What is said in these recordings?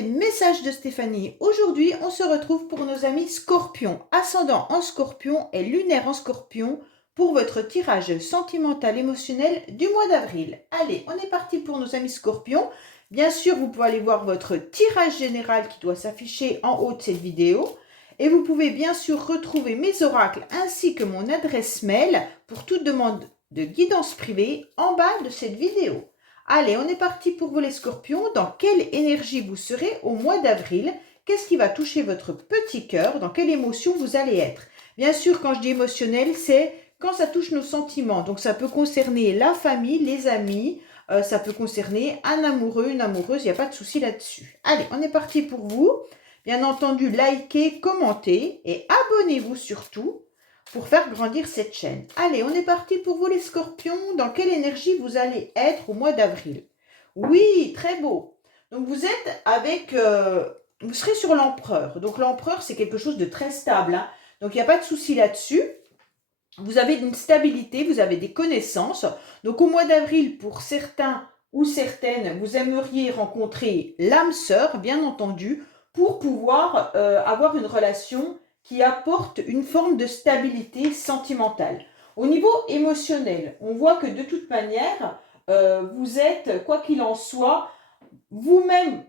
des messages de Stéphanie. Aujourd'hui, on se retrouve pour nos amis Scorpion, ascendant en Scorpion et lunaire en Scorpion pour votre tirage sentimental émotionnel du mois d'avril. Allez, on est parti pour nos amis Scorpion. Bien sûr, vous pouvez aller voir votre tirage général qui doit s'afficher en haut de cette vidéo. Et vous pouvez bien sûr retrouver mes oracles ainsi que mon adresse mail pour toute demande de guidance privée en bas de cette vidéo. Allez, on est parti pour vous les scorpions. Dans quelle énergie vous serez au mois d'avril? Qu'est-ce qui va toucher votre petit cœur? Dans quelle émotion vous allez être? Bien sûr, quand je dis émotionnel, c'est quand ça touche nos sentiments. Donc, ça peut concerner la famille, les amis, ça peut concerner un amoureux, une amoureuse, il n'y a pas de souci là-dessus. Allez, on est parti pour vous. Bien entendu, likez, commentez et abonnez-vous surtout pour faire grandir cette chaîne. Allez, on est parti pour vous les scorpions. Dans quelle énergie vous allez être au mois d'avril? Oui, très beau. Donc vous êtes avec... vous serez sur l'empereur. Donc l'empereur, c'est quelque chose de très stable, hein. Donc il n'y a pas de souci là-dessus. Vous avez une stabilité, vous avez des connaissances. Donc au mois d'avril, pour certains ou certaines, vous aimeriez rencontrer l'âme sœur, bien entendu, pour pouvoir avoir une relation qui apporte une forme de stabilité sentimentale. Au niveau émotionnel, on voit que de toute manière, vous êtes, quoi qu'il en soit, vous-même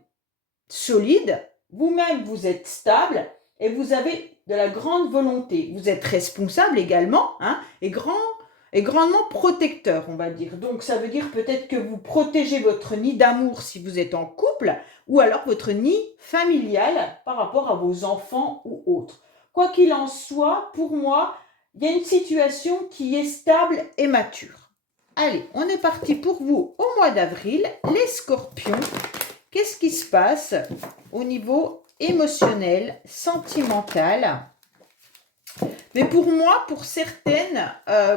solide, vous-même vous êtes stable et vous avez de la grande volonté. Vous êtes responsable également, hein, et grandement protecteur, on va dire. Donc ça veut dire peut-être que vous protégez votre nid d'amour si vous êtes en couple, ou alors votre nid familial par rapport à vos enfants ou autres. Quoi qu'il en soit, pour moi, il y a une situation qui est stable et mature. Allez, on est parti pour vous au mois d'avril, les scorpions. Qu'est-ce qui se passe au niveau émotionnel, sentimental? Mais pour moi, pour certaines,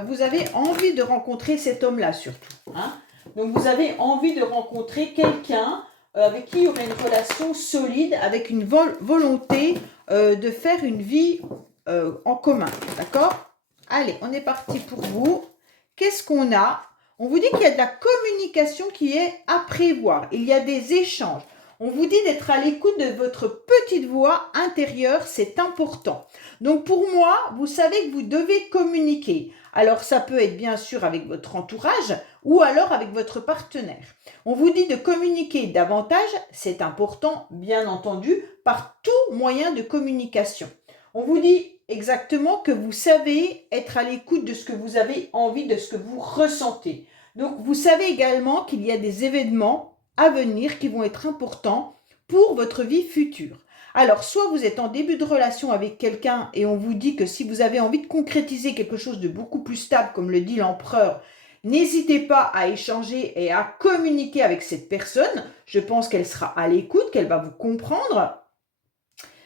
vous avez envie de rencontrer cet homme-là surtout, hein. Donc vous avez envie de rencontrer quelqu'un avec qui il y aurait une relation solide, avec une volonté de faire une vie en commun, d'accord? Allez, on est parti pour vous. Qu'est-ce qu'on a? On vous dit qu'il y a de la communication qui est à prévoir. Il y a des échanges. On vous dit d'être à l'écoute de votre petite voix intérieure, c'est important. Donc pour moi, vous savez que vous devez communiquer. Alors ça peut être bien sûr avec votre entourage ou alors avec votre partenaire. On vous dit de communiquer davantage, c'est important bien entendu, par tout moyen de communication. On vous dit exactement que vous savez être à l'écoute de ce que vous avez envie, de ce que vous ressentez. Donc vous savez également qu'il y a des événements à venir qui vont être importants pour votre vie future. Alors, soit vous êtes en début de relation avec quelqu'un et on vous dit que si vous avez envie de concrétiser quelque chose de beaucoup plus stable, comme le dit l'empereur, n'hésitez pas à échanger et à communiquer avec cette personne. Je pense qu'elle sera à l'écoute, qu'elle va vous comprendre.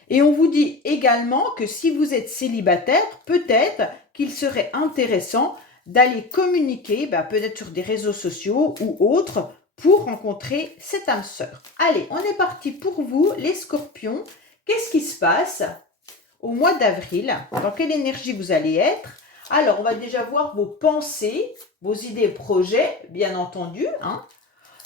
Et on vous dit également que si vous êtes célibataire, peut-être qu'il serait intéressant d'aller communiquer, peut-être sur des réseaux sociaux ou autres, pour rencontrer cette âme sœur. Allez, on est parti pour vous, les scorpions. Qu'est-ce qui se passe au mois d'avril? Dans quelle énergie vous allez être? Alors, on va déjà voir vos pensées, vos idées et projets, bien entendu, hein.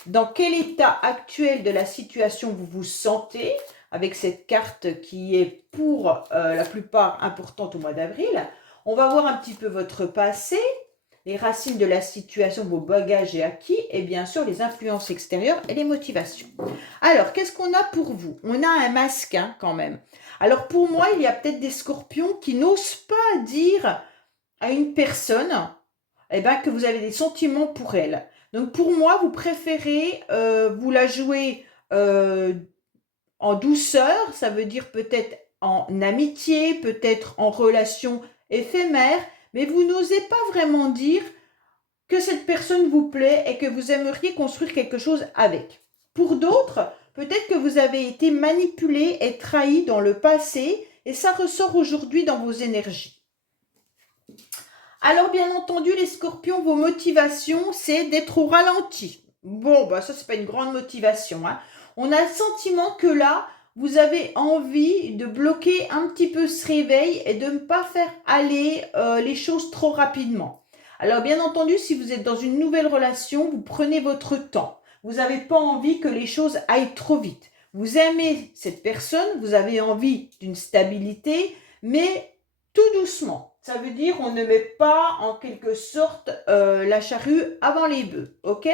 Dans quel état actuel de la situation vous vous sentez, avec cette carte qui est pour la plupart importante au mois d'avril. On va voir un petit peu votre passé, les racines de la situation, vos bagages et acquis, et bien sûr les influences extérieures et les motivations. Alors, qu'est-ce qu'on a pour vous? On a un masque, hein, quand même. Alors, pour moi, il y a peut-être des scorpions qui n'osent pas dire à une personne que vous avez des sentiments pour elle. Donc, pour moi, vous préférez vous la jouer en douceur, ça veut dire peut-être en amitié, peut-être en relation éphémère, mais vous n'osez pas vraiment dire que cette personne vous plaît et que vous aimeriez construire quelque chose avec. Pour d'autres, peut-être que vous avez été manipulé et trahi dans le passé et ça ressort aujourd'hui dans vos énergies. Alors bien entendu les scorpions, vos motivations, c'est d'être au ralenti. Bon, ça c'est pas une grande motivation, hein. On a le sentiment que là, vous avez envie de bloquer un petit peu ce réveil et de ne pas faire aller les choses trop rapidement. Alors bien entendu, si vous êtes dans une nouvelle relation, vous prenez votre temps. Vous n'avez pas envie que les choses aillent trop vite. Vous aimez cette personne, vous avez envie d'une stabilité, mais tout doucement. Ça veut dire on ne met pas en quelque sorte la charrue avant les bœufs, ok?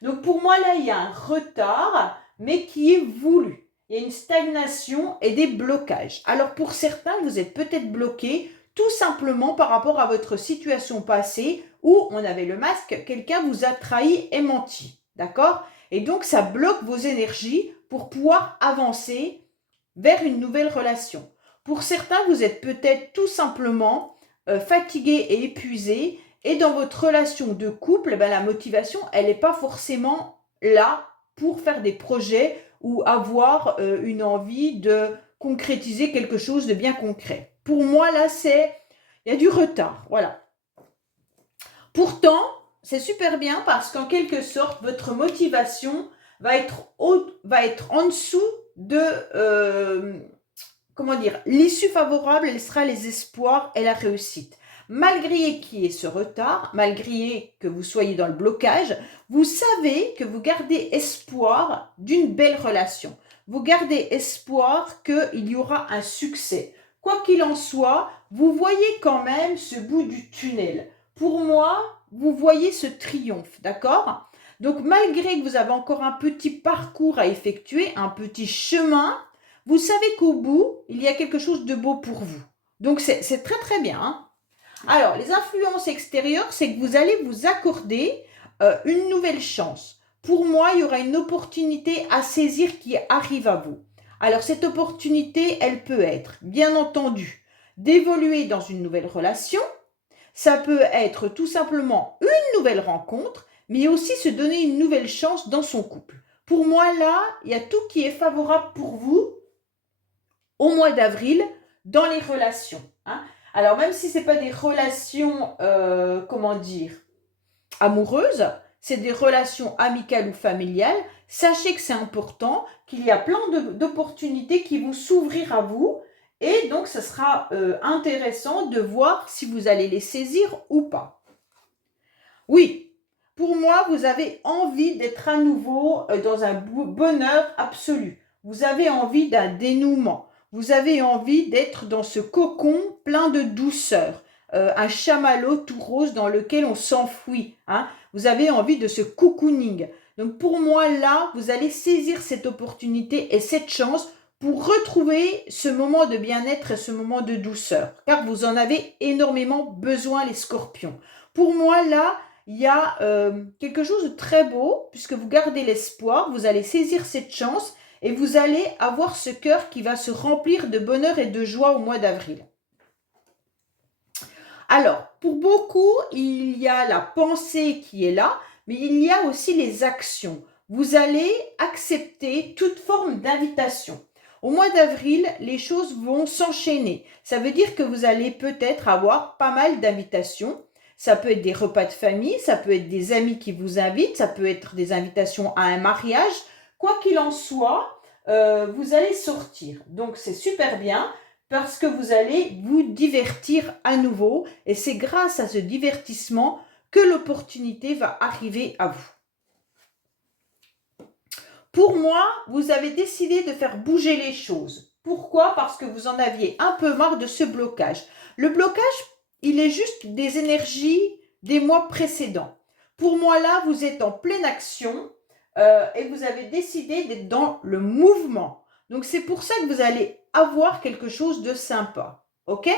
Donc pour moi là, il y a un retard, mais qui est voulu. Il y a une stagnation et des blocages. Alors pour certains, vous êtes peut-être bloqué tout simplement par rapport à votre situation passée où on avait le masque, quelqu'un vous a trahi et menti, d'accord? Et donc ça bloque vos énergies pour pouvoir avancer vers une nouvelle relation. Pour certains, vous êtes peut-être tout simplement fatigué et épuisé et dans votre relation de couple, ben, la motivation, elle n'est pas forcément là pour faire des projets ou avoir une envie de concrétiser quelque chose de bien concret. Pour moi, là, il y a du retard, voilà. Pourtant, c'est super bien parce qu'en quelque sorte, votre motivation va être en dessous de, comment dire, l'issue favorable, elle sera les espoirs et la réussite. Malgré qu'il y ait ce retard, malgré que vous soyez dans le blocage, vous savez que vous gardez espoir d'une belle relation. Vous gardez espoir qu'il y aura un succès. Quoi qu'il en soit, vous voyez quand même ce bout du tunnel. Pour moi, vous voyez ce triomphe, d'accord? Donc malgré que vous avez encore un petit parcours à effectuer, un petit chemin, vous savez qu'au bout, il y a quelque chose de beau pour vous. Donc c'est très très bien, hein? Alors, les influences extérieures, c'est que vous allez vous accorder une nouvelle chance. Pour moi, il y aura une opportunité à saisir qui arrive à vous. Alors, cette opportunité, elle peut être, bien entendu, d'évoluer dans une nouvelle relation. Ça peut être tout simplement une nouvelle rencontre, mais aussi se donner une nouvelle chance dans son couple. Pour moi, là, il y a tout qui est favorable pour vous au mois d'avril dans les relations, hein. Alors, même si ce n'est pas des relations, comment dire, amoureuses, c'est des relations amicales ou familiales, sachez que c'est important, qu'il y a plein d'opportunités qui vont s'ouvrir à vous. Et donc, ce sera intéressant de voir si vous allez les saisir ou pas. Oui, pour moi, vous avez envie d'être à nouveau dans un bonheur absolu. Vous avez envie d'un dénouement. Vous avez envie d'être dans ce cocon plein de douceur, un chamallow tout rose dans lequel on s'enfuit, hein. Vous avez envie de ce cocooning. Donc pour moi, là, vous allez saisir cette opportunité et cette chance pour retrouver ce moment de bien-être et ce moment de douceur, car vous en avez énormément besoin, les scorpions. Pour moi, là, il y a quelque chose de très beau, puisque vous gardez l'espoir, vous allez saisir cette chance et vous allez avoir ce cœur qui va se remplir de bonheur et de joie au mois d'avril. Alors, pour beaucoup, il y a la pensée qui est là, mais il y a aussi les actions. Vous allez accepter toute forme d'invitation. Au mois d'avril, les choses vont s'enchaîner. Ça veut dire que vous allez peut-être avoir pas mal d'invitations. Ça peut être des repas de famille, ça peut être des amis qui vous invitent, ça peut être des invitations à un mariage. Quoi qu'il en soit, vous allez sortir. Donc, c'est super bien parce que vous allez vous divertir à nouveau et c'est grâce à ce divertissement que l'opportunité va arriver à vous. Pour moi, vous avez décidé de faire bouger les choses. Pourquoi? Parce que vous en aviez un peu marre de ce blocage. Le blocage, il est juste des énergies des mois précédents. Pour moi, là, vous êtes en pleine action et vous avez décidé d'être dans le mouvement. Donc, c'est pour ça que vous allez avoir quelque chose de sympa. OK?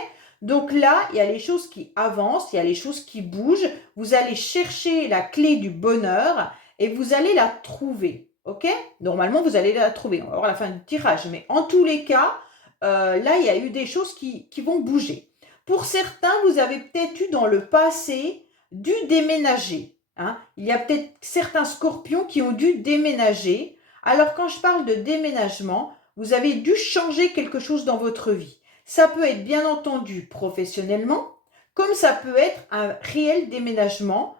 Donc là, il y a les choses qui avancent, il y a les choses qui bougent. Vous allez chercher la clé du bonheur et vous allez la trouver. OK? Normalement, vous allez la trouver. On va voir la fin du tirage. Mais en tous les cas, là, il y a eu des choses qui vont bouger. Pour certains, vous avez peut-être eu dans le passé dû déménager, hein. Il y a peut-être certains scorpions qui ont dû déménager. Alors, quand je parle de déménagement, vous avez dû changer quelque chose dans votre vie. Ça peut être bien entendu professionnellement, comme ça peut être un réel déménagement,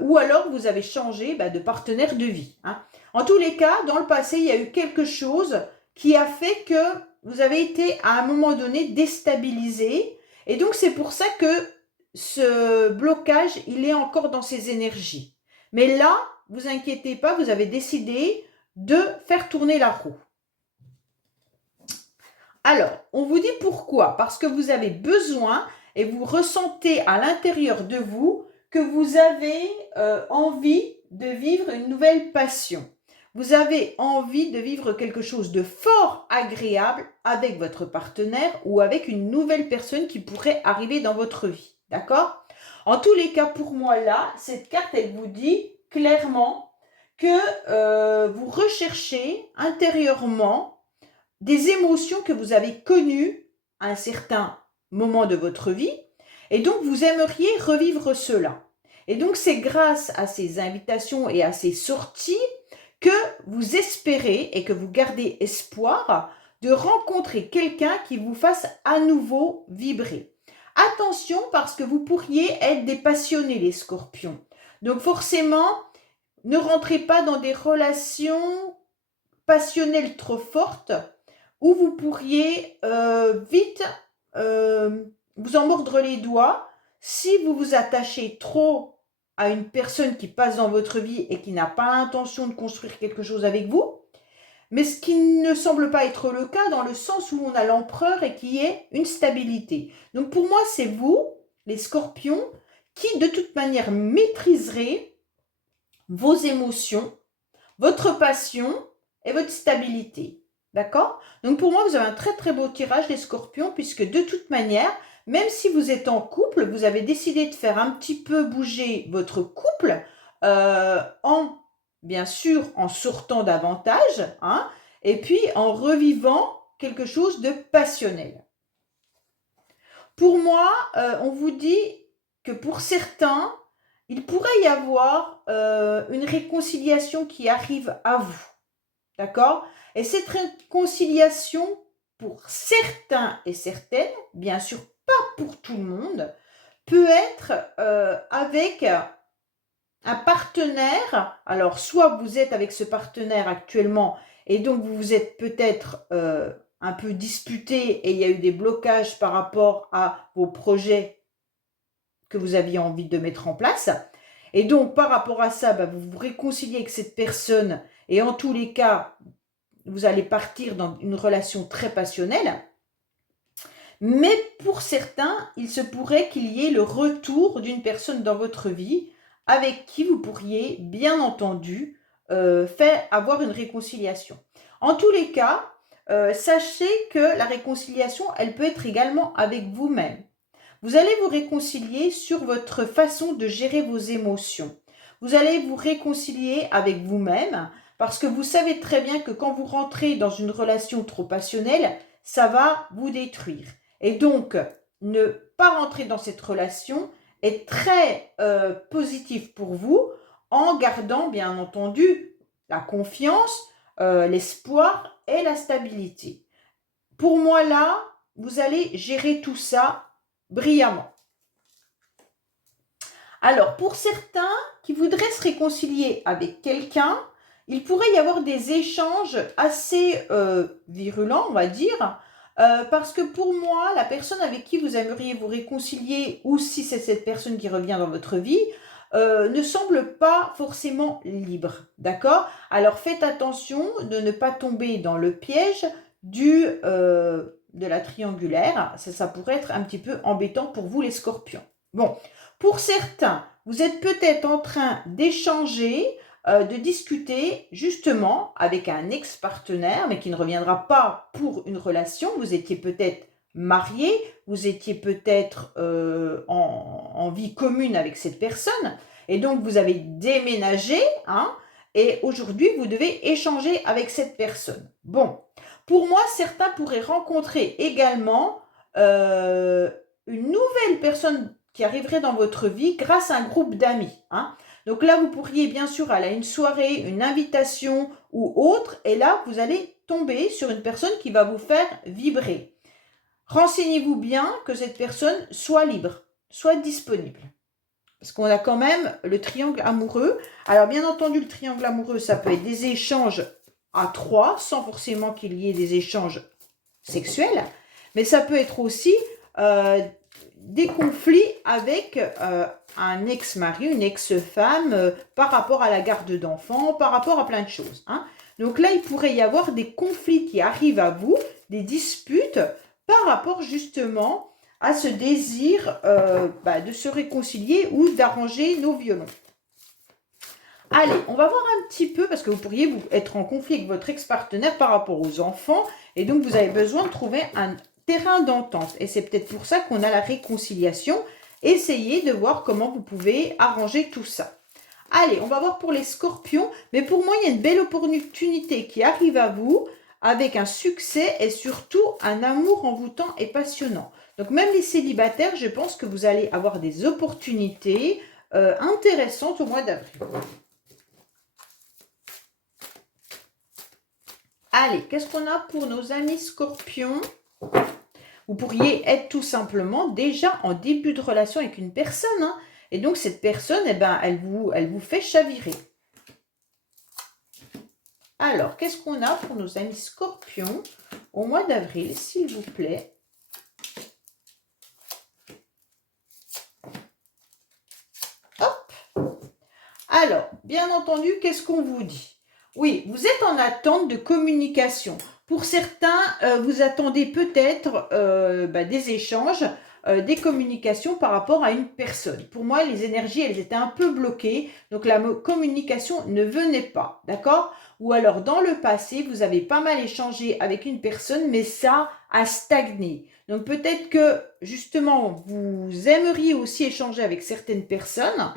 ou alors vous avez changé de partenaire de vie, hein. En tous les cas, dans le passé, il y a eu quelque chose qui a fait que vous avez été à un moment donné déstabilisé. Et donc, c'est pour ça que ce blocage, il est encore dans ses énergies. Mais là, vous inquiétez pas, vous avez décidé de faire tourner la roue. Alors, on vous dit pourquoi? Parce que vous avez besoin et vous ressentez à l'intérieur de vous que vous avez envie de vivre une nouvelle passion. Vous avez envie de vivre quelque chose de fort agréable avec votre partenaire ou avec une nouvelle personne qui pourrait arriver dans votre vie. D'accord? En tous les cas, pour moi, là, cette carte, elle vous dit clairement que vous recherchez intérieurement des émotions que vous avez connues à un certain moment de votre vie et donc vous aimeriez revivre cela. Et donc c'est grâce à ces invitations et à ces sorties que vous espérez et que vous gardez espoir de rencontrer quelqu'un qui vous fasse à nouveau vibrer. Attention parce que vous pourriez être des passionnés les scorpions. Donc forcément, ne rentrez pas dans des relations passionnelles trop fortes où vous pourriez vite vous en mordre les doigts si vous vous attachez trop à une personne qui passe dans votre vie et qui n'a pas l'intention de construire quelque chose avec vous, mais ce qui ne semble pas être le cas dans le sens où on a l'empereur et qui est une stabilité. Donc pour moi, c'est vous, les scorpions, qui de toute manière maîtriserez vos émotions, votre passion et votre stabilité. D'accord? Donc pour moi, vous avez un très très beau tirage, les scorpions, puisque de toute manière, même si vous êtes en couple, vous avez décidé de faire un petit peu bouger votre couple bien sûr, en sortant davantage, hein, et puis en revivant quelque chose de passionnel. Pour moi, on vous dit que pour certains, il pourrait y avoir une réconciliation qui arrive à vous. D'accord? Et cette réconciliation, pour certains et certaines, bien sûr pas pour tout le monde, peut être avec un partenaire. Alors, soit vous êtes avec ce partenaire actuellement et donc vous vous êtes peut-être un peu disputé et il y a eu des blocages par rapport à vos projets que vous aviez envie de mettre en place. Et donc, par rapport à ça, vous vous réconciliez avec cette personne et en tous les cas, vous allez partir dans une relation très passionnelle. Mais pour certains, il se pourrait qu'il y ait le retour d'une personne dans votre vie avec qui vous pourriez, bien entendu, avoir une réconciliation. En tous les cas, sachez que la réconciliation, elle peut être également avec vous-même. Vous allez vous réconcilier sur votre façon de gérer vos émotions. Vous allez vous réconcilier avec vous-même parce que vous savez très bien que quand vous rentrez dans une relation trop passionnelle, ça va vous détruire. Et donc, ne pas rentrer dans cette relation est très positif pour vous en gardant, bien entendu, la confiance, l'espoir et la stabilité. Pour moi, là, vous allez gérer tout ça brillamment. Alors, pour certains qui voudraient se réconcilier avec quelqu'un, il pourrait y avoir des échanges assez virulents, on va dire, parce que pour moi, la personne avec qui vous aimeriez vous réconcilier, ou si c'est cette personne qui revient dans votre vie, ne semble pas forcément libre, d'accord? Alors faites attention de ne pas tomber dans le piège de la triangulaire, ça pourrait être un petit peu embêtant pour vous les scorpions. Bon, pour certains, vous êtes peut-être en train d'échanger, de discuter justement avec un ex-partenaire, mais qui ne reviendra pas pour une relation. Vous étiez peut-être marié, vous étiez peut-être en vie commune avec cette personne, et donc vous avez déménagé, hein, et aujourd'hui vous devez échanger avec cette personne. Bon, pour moi, certains pourraient rencontrer également une nouvelle personne qui arriverait dans votre vie grâce à un groupe d'amis, hein. Donc là, vous pourriez bien sûr aller à une soirée, une invitation ou autre, et là, vous allez tomber sur une personne qui va vous faire vibrer. Renseignez-vous bien que cette personne soit libre, soit disponible. Parce qu'on a quand même le triangle amoureux. Alors bien entendu, le triangle amoureux, ça peut être des échanges à 3, sans forcément qu'il y ait des échanges sexuels, mais ça peut être aussi des conflits avec un ex-mari, une ex-femme, par rapport à la garde d'enfants, par rapport à plein de choses, hein. Donc là, il pourrait y avoir des conflits qui arrivent à vous, des disputes par rapport justement à ce désir de se réconcilier ou d'arranger nos violons. Allez, on va voir un petit peu, parce que vous pourriez être en conflit avec votre ex-partenaire par rapport aux enfants, et donc vous avez besoin de trouver un terrain d'entente. Et c'est peut-être pour ça qu'on a la réconciliation. Essayez de voir comment vous pouvez arranger tout ça. Allez, on va voir pour les scorpions, mais pour moi, il y a une belle opportunité qui arrive à vous, avec un succès et surtout un amour envoûtant et passionnant. Donc même les célibataires, je pense que vous allez avoir des opportunités intéressantes au mois d'avril. Allez, qu'est-ce qu'on a pour nos amis scorpions? Vous pourriez être tout simplement déjà en début de relation avec une personne. Hein, et donc, cette personne, eh ben, elle vous fait chavirer. Alors, qu'est-ce qu'on a pour nos amis scorpions au mois d'avril, s'il vous plaît? Hop. Alors, bien entendu, qu'est-ce qu'on vous dit? Oui, vous êtes en attente de communication. Pour certains, vous attendez peut-être des échanges, des communications par rapport à une personne. Pour moi, les énergies, elles étaient un peu bloquées, donc la communication ne venait pas, d'accord? Ou alors, dans le passé, vous avez pas mal échangé avec une personne, mais ça a stagné. Donc, peut-être que, justement, vous aimeriez aussi échanger avec certaines personnes,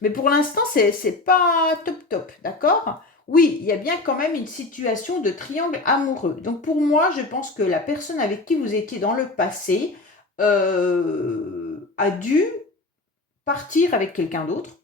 mais pour l'instant, c'est pas top, d'accord? Oui, il y a bien quand même une situation de triangle amoureux. Donc pour moi, je pense que la personne avec qui vous étiez dans le passé a dû partir avec quelqu'un d'autre.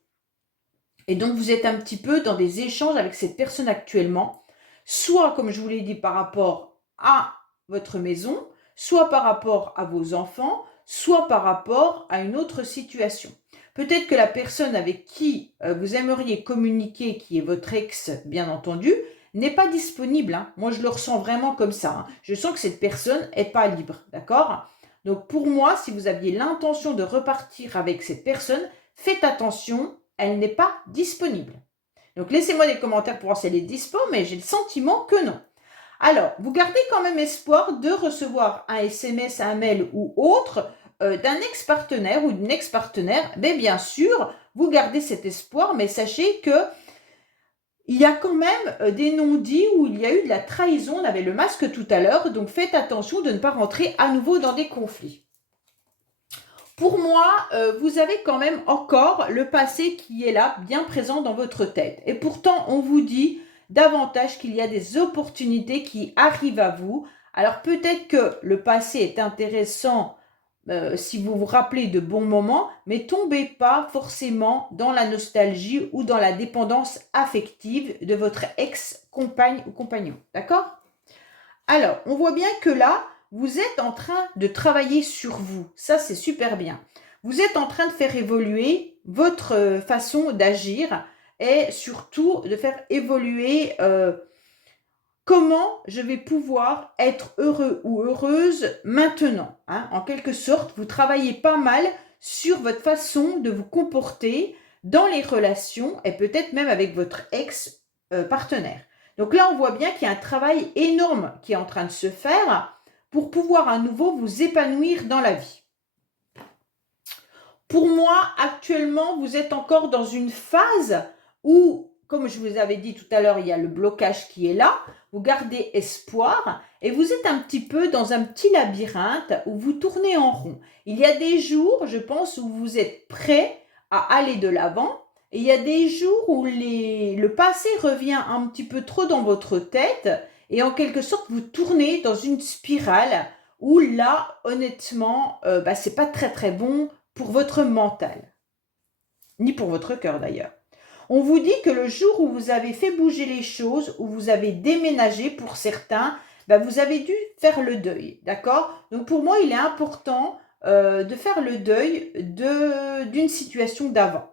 Et donc vous êtes un petit peu dans des échanges avec cette personne actuellement, soit comme je vous l'ai dit par rapport à votre maison, soit par rapport à vos enfants, soit par rapport à une autre situation. Peut-être que la personne avec qui vous aimeriez communiquer, qui est votre ex, bien entendu, n'est pas disponible. Hein. Moi, je le ressens vraiment comme ça. Hein. Je sens que cette personne n'est pas libre, d'accord? Donc, pour moi, si vous aviez l'intention de repartir avec cette personne, faites attention, elle n'est pas disponible. Donc, laissez-moi des commentaires pour voir si elle est dispo, mais j'ai le sentiment que non. Alors, vous gardez quand même espoir de recevoir un SMS, un mail ou autre d'un ex-partenaire ou d'une ex-partenaire, mais bien sûr, vous gardez cet espoir, mais sachez que il y a quand même des non-dits où il y a eu de la trahison. On avait le masque tout à l'heure, donc faites attention de ne pas rentrer à nouveau dans des conflits. Pour moi, vous avez quand même encore le passé qui est là, bien présent dans votre tête. Et pourtant, on vous dit davantage qu'il y a des opportunités qui arrivent à vous. Alors peut-être que le passé est intéressant si vous vous rappelez de bons moments, mais tombez pas forcément dans la nostalgie ou dans la dépendance affective de votre ex-compagne ou compagnon. D'accord? Alors, on voit bien que là, vous êtes en train de travailler sur vous. Ça, c'est super bien. Vous êtes en train de faire évoluer votre façon d'agir et surtout de faire évoluer comment je vais pouvoir être heureux ou heureuse maintenant. Hein. En quelque sorte, vous travaillez pas mal sur votre façon de vous comporter dans les relations et peut-être même avec votre ex-partenaire. Donc là, on voit bien qu'il y a un travail énorme qui est en train de se faire pour pouvoir à nouveau vous épanouir dans la vie. Pour moi, actuellement, vous êtes encore dans une phase où, comme je vous avais dit tout à l'heure, il y a le blocage qui est là, vous gardez espoir et vous êtes un petit peu dans un petit labyrinthe où vous tournez en rond. Il y a des jours, je pense, où vous êtes prêt à aller de l'avant et il y a des jours où le passé revient un petit peu trop dans votre tête et en quelque sorte, vous tournez dans une spirale où là, honnêtement, c'est pas très bon pour votre mental, ni pour votre cœur d'ailleurs. On vous dit que le jour où vous avez fait bouger les choses, où vous avez déménagé pour certains, vous avez dû faire le deuil, d'accord? Donc pour moi, il est important de faire le deuil d'une situation d'avant.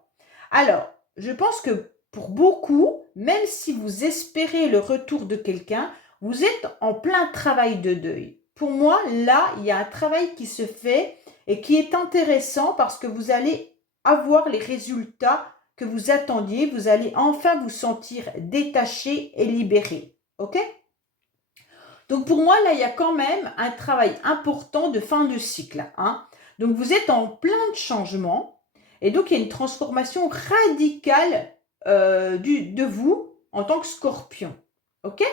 Alors, je pense que pour beaucoup, même si vous espérez le retour de quelqu'un, vous êtes en plein travail de deuil. Pour moi, là, il y a un travail qui se fait et qui est intéressant parce que vous allez avoir les résultats que vous attendiez, vous allez enfin vous sentir détaché et libéré. Ok? Donc pour moi, là, il y a quand même un travail important de fin de cycle, hein. Donc vous êtes en plein de changements et donc il y a une transformation radicale de vous en tant que scorpion. OK?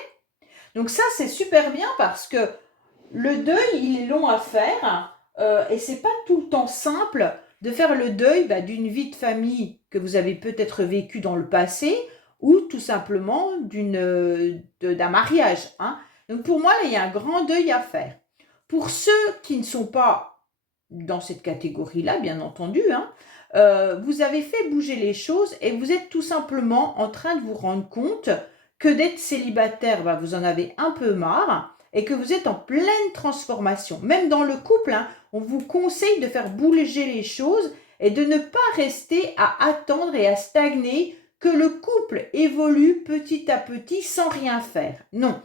Donc ça, c'est super bien parce que le deuil, il est long à faire et c'est pas tout le temps simple de faire le deuil d'une vie de famille que vous avez peut-être vécue dans le passé ou tout simplement d'un mariage, hein. Donc pour moi, là, il y a un grand deuil à faire. Pour ceux qui ne sont pas dans cette catégorie-là, bien entendu, hein, vous avez fait bouger les choses et vous êtes tout simplement en train de vous rendre compte que d'être célibataire, vous en avez un peu marre et que vous êtes en pleine transformation. Même dans le couple, hein, on vous conseille de faire bouger les choses et de ne pas rester à attendre et à stagner que le couple évolue petit à petit sans rien faire. Non.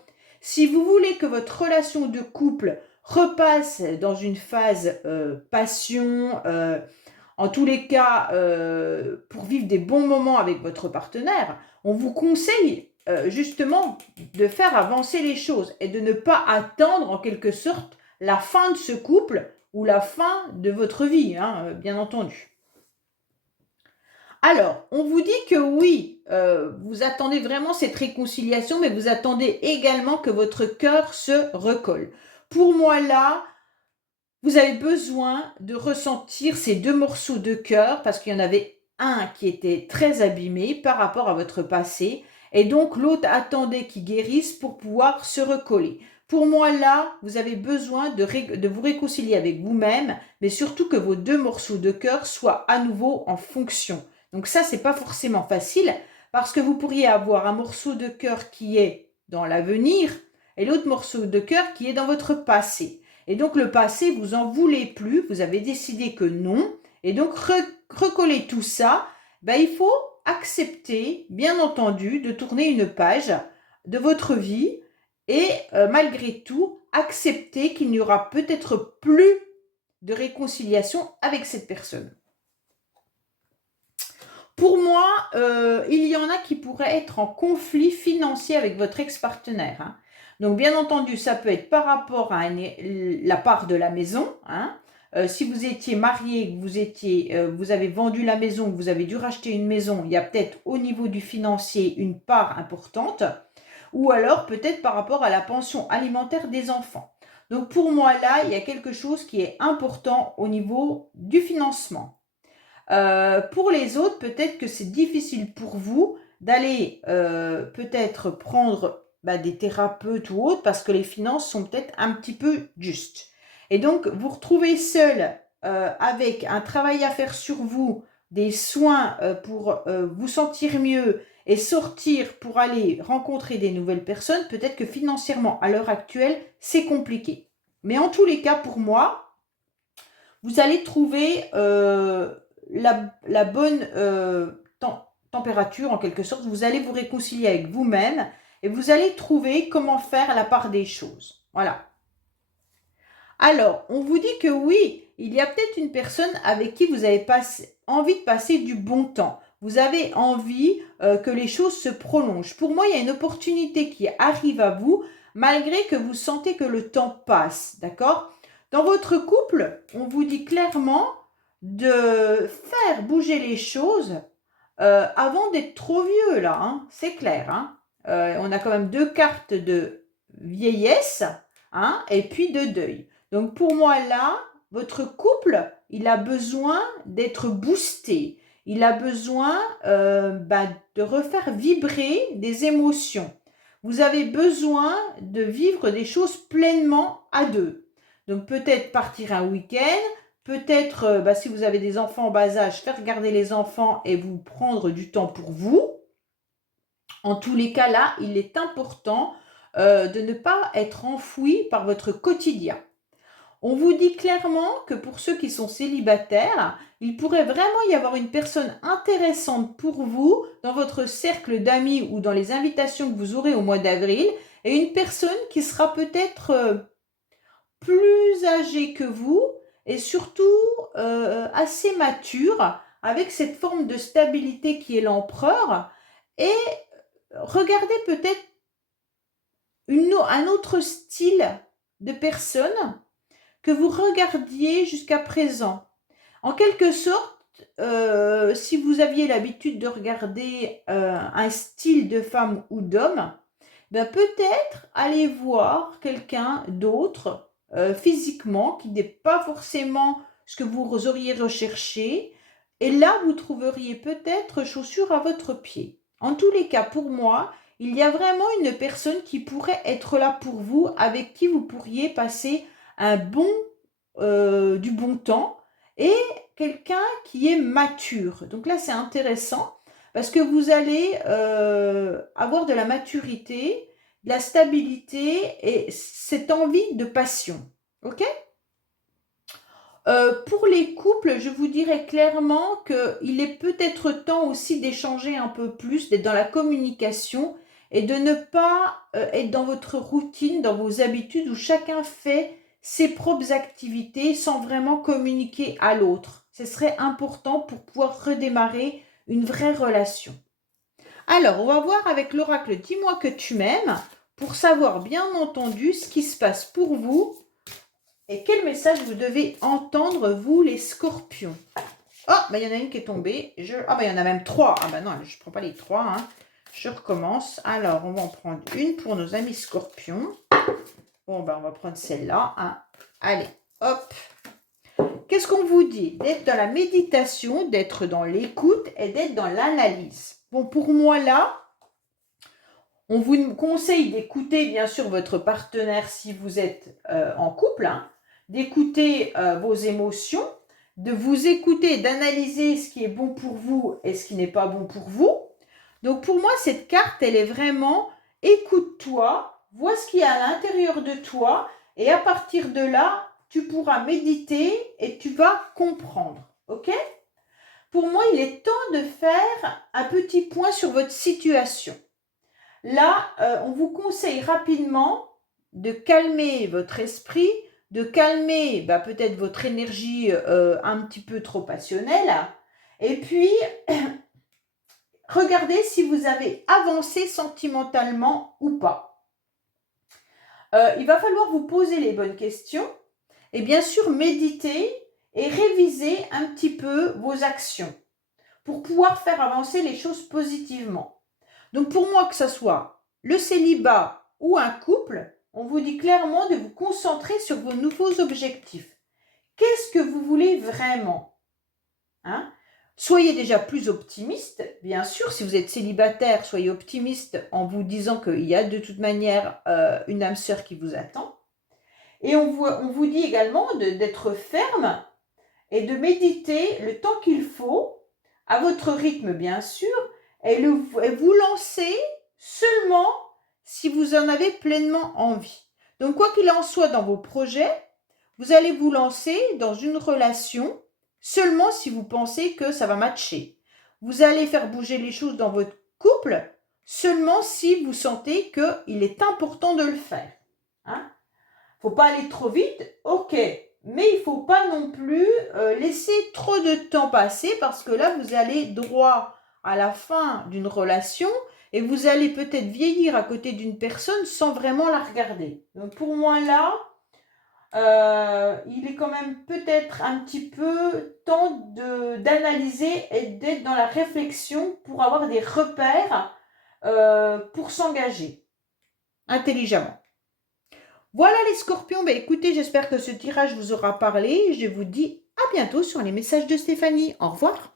Si vous voulez que votre relation de couple repasse dans une phase passion, en tous les cas, pour vivre des bons moments avec votre partenaire, on vous conseille justement de faire avancer les choses et de ne pas attendre en quelque sorte la fin de ce couple ou la fin de votre vie, hein, bien entendu. Alors, on vous dit que oui, vous attendez vraiment cette réconciliation, mais vous attendez également que votre cœur se recolle. Pour moi, là, vous avez besoin de ressentir ces deux morceaux de cœur parce qu'il y en avait un qui était très abîmé par rapport à votre passé et donc l'autre attendait qu'il guérisse pour pouvoir se recoller. Pour moi, là, vous avez besoin de vous réconcilier avec vous-même, mais surtout que vos deux morceaux de cœur soient à nouveau en fonction. Donc ça, c'est pas forcément facile parce que vous pourriez avoir un morceau de cœur qui est dans l'avenir et l'autre morceau de cœur qui est dans votre passé. Et donc le passé, vous en voulez plus, vous avez décidé que non. Et donc recoller tout ça, il faut accepter, bien entendu, de tourner une page de votre vie et malgré tout, accepter qu'il n'y aura peut-être plus de réconciliation avec cette personne. Pour moi, il y en a qui pourraient être en conflit financier avec votre ex-partenaire, hein. Donc, bien entendu, ça peut être par rapport à la part de la maison, hein. Si vous étiez marié, vous avez vendu la maison, vous avez dû racheter une maison, il y a peut-être au niveau du financier une part importante, ou alors peut-être par rapport à la pension alimentaire des enfants. Donc, pour moi, là, il y a quelque chose qui est important au niveau du financement. Pour les autres, peut-être que c'est difficile pour vous d'aller peut-être prendre des thérapeutes ou autres parce que les finances sont peut-être un petit peu justes. Et donc, vous retrouvez seul avec un travail à faire sur vous, des soins pour vous sentir mieux et sortir pour aller rencontrer des nouvelles personnes, peut-être que financièrement, à l'heure actuelle, c'est compliqué. Mais en tous les cas, pour moi, vous allez trouver la bonne température, en quelque sorte. Vous allez vous réconcilier avec vous-même et vous allez trouver comment faire la part des choses. Voilà. Alors, on vous dit que oui, il y a peut-être une personne avec qui vous avez envie de passer du bon temps. Vous avez envie que les choses se prolongent. Pour moi, il y a une opportunité qui arrive à vous, malgré que vous sentez que le temps passe. D'accord? Dans votre couple, on vous dit clairement de faire bouger les choses avant d'être trop vieux, là, hein. C'est clair, hein. On a quand même deux cartes de vieillesse, hein, et puis de deuil. Donc pour moi, là, votre couple, il a besoin d'être boosté. Il a besoin de refaire vibrer des émotions. Vous avez besoin de vivre des choses pleinement à deux. Donc peut-être partir un week-end, peut-être si vous avez des enfants en bas âge, faire garder les enfants et vous prendre du temps pour vous. En tous les cas, là, il est important de ne pas être enfoui par votre quotidien. On vous dit clairement que pour ceux qui sont célibataires, il pourrait vraiment y avoir une personne intéressante pour vous dans votre cercle d'amis ou dans les invitations que vous aurez au mois d'avril, et une personne qui sera peut-être plus âgée que vous et surtout assez mature, avec cette forme de stabilité qui est l'empereur, et regardez peut-être un autre style de personne que vous regardiez jusqu'à présent. En quelque sorte, si vous aviez l'habitude de regarder un style de femme ou d'homme, ben peut-être aller voir quelqu'un d'autre physiquement qui n'est pas forcément ce que vous auriez recherché. Et là, vous trouveriez peut-être chaussures à votre pied. En tous les cas, pour moi, il y a vraiment une personne qui pourrait être là pour vous, avec qui vous pourriez passer du bon temps et quelqu'un qui est mature. Donc là, c'est intéressant parce que vous allez avoir de la maturité, de la stabilité et cette envie de passion. Ok? Pour les couples, je vous dirais clairement qu'il est peut-être temps aussi d'échanger un peu plus, d'être dans la communication et de ne pas être dans votre routine, dans vos habitudes où chacun fait ses propres activités sans vraiment communiquer à l'autre. Ce serait important pour pouvoir redémarrer une vraie relation. Alors, on va voir avec l'oracle Dis-moi que tu m'aimes pour savoir bien entendu ce qui se passe pour vous et quel message vous devez entendre, vous, les scorpions. Oh, il y en a une qui est tombée. Il y en a même 3. Ah, non, je ne prends pas les 3. Hein. Je recommence. Alors, on va en prendre une pour nos amis scorpions. Bon, on va prendre celle-là. Hein. Allez, hop. Qu'est-ce qu'on vous dit? D'être dans la méditation, d'être dans l'écoute et d'être dans l'analyse. Bon, pour moi, là, on vous conseille d'écouter, bien sûr, votre partenaire si vous êtes en couple, hein, d'écouter vos émotions, de vous écouter, d'analyser ce qui est bon pour vous et ce qui n'est pas bon pour vous. Donc, pour moi, cette carte, elle est vraiment écoute-toi, vois ce qu'il y a à l'intérieur de toi et à partir de là, tu pourras méditer et tu vas comprendre. Ok? Pour moi, il est temps de faire un petit point sur votre situation. Là, on vous conseille rapidement de calmer votre esprit, de calmer peut-être votre énergie un petit peu trop passionnelle. Et puis, regardez si vous avez avancé sentimentalement ou pas. Il va falloir vous poser les bonnes questions et bien sûr méditer et réviser un petit peu vos actions pour pouvoir faire avancer les choses positivement. Donc pour moi, que ce soit le célibat ou un couple, on vous dit clairement de vous concentrer sur vos nouveaux objectifs. Qu'est-ce que vous voulez vraiment? Hein? Soyez déjà plus optimiste. Bien sûr, si vous êtes célibataire, soyez optimiste en vous disant qu'il y a de toute manière une âme sœur qui vous attend. Et on vous dit également d'être ferme et de méditer le temps qu'il faut, à votre rythme bien sûr, et vous lancer seulement si vous en avez pleinement envie. Donc, quoi qu'il en soit dans vos projets, vous allez vous lancer dans une relation seulement si vous pensez que ça va matcher. Vous allez faire bouger les choses dans votre couple seulement si vous sentez qu'il est important de le faire. Hein? Faut pas aller trop vite, ok, mais il faut pas non plus laisser trop de temps passer parce que là, vous allez droit à la fin d'une relation et vous allez peut-être vieillir à côté d'une personne sans vraiment la regarder. Donc pour moi là, il est quand même peut-être un petit peu temps d'analyser et d'être dans la réflexion pour avoir des repères pour s'engager intelligemment. Voilà les scorpions, écoutez, j'espère que ce tirage vous aura parlé. Je vous dis à bientôt sur les messages de Stéphanie. Au revoir.